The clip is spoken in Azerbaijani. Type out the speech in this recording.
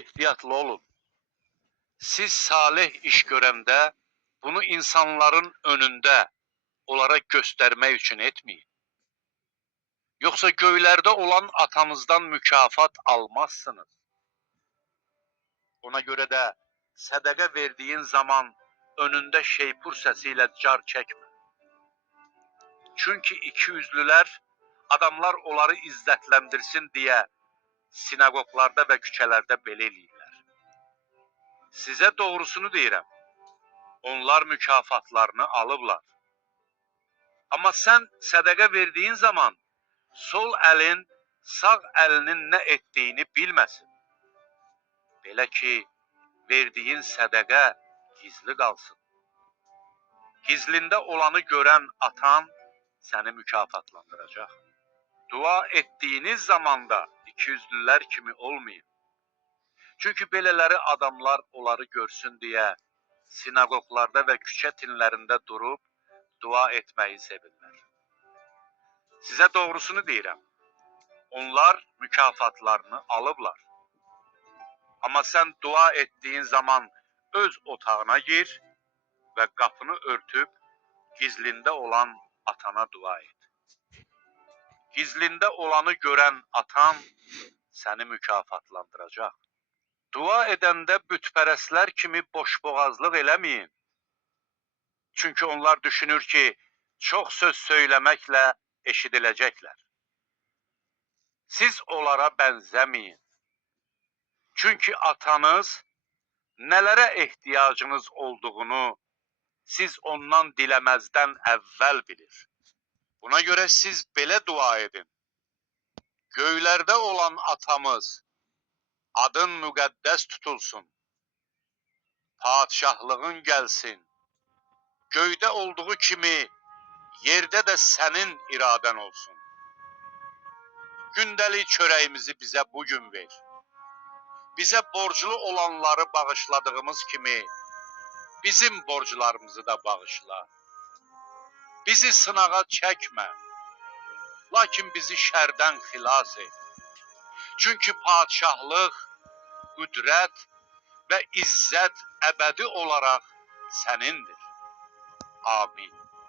ehtiyatlı olun. Siz salih iş görəndə bunu insanların önündə onlara göstərmək üçün etməyin. Yoxsa göylərdə olan atanızdan mükafat almazsınız. Ona görə də sədəqə verdiyin zaman önündə şeypur səsi ilə car çəkmə. Çünki ikiyüzlülər adamlar onları izzətləndirsin deyə sinagoglarda və küçələrdə belə eləyirlər. Sizə doğrusunu deyirəm, onlar mükafatlarını alıblar. Amma sən sədəqə verdiyin zaman sol əlin sağ əlinin nə etdiyini bilməsin. Belə ki, verdiyin sədəqə gizli qalsın. Gizlində olanı görən atan səni mükafatlandıracaq. Dua etdiyiniz zaman da ikiyüzlülər kimi olmayın. Çünki belələri adamlar onları görsün deyə sinagoglarda və küçə tinlərində durub dua etməyi sevirlər. Sizə doğrusunu deyirəm, onlar mükafatlarını alıblar. Amma sən dua etdiyin zaman öz otağına gir və qapını örtüb gizlində olan atana dua et. Gizlində olanı görən atan səni mükafatlandıracaq. Dua edəndə bütpərəstlər kimi boşboğazlıq eləməyin. Çünki onlar düşünür ki, çox söz söyləməklə eşidiləcəklər. Siz onlara bənzəməyin. Çünki atanız nələrə ehtiyacınız olduğunu siz ondan diləməzdən əvvəl bilir. Buna görə siz belə dua edin. Göylərdə olan atamız, adın müqəddəs tutulsun. Padişahlığın gəlsin. Göydə olduğu kimi yerdə də sənin iradən olsun. Gündəlik çörəyimizi bizə bugün ver. Bizə borclu olanları bağışladığımız kimi bizim borclarımızı da bağışla. Bizi sınağa çəkmə. Lakin bizi şərdən xilas et. Çünki padişahlıq, qüdrət və izzət əbədi olaraq sənindir. Amin.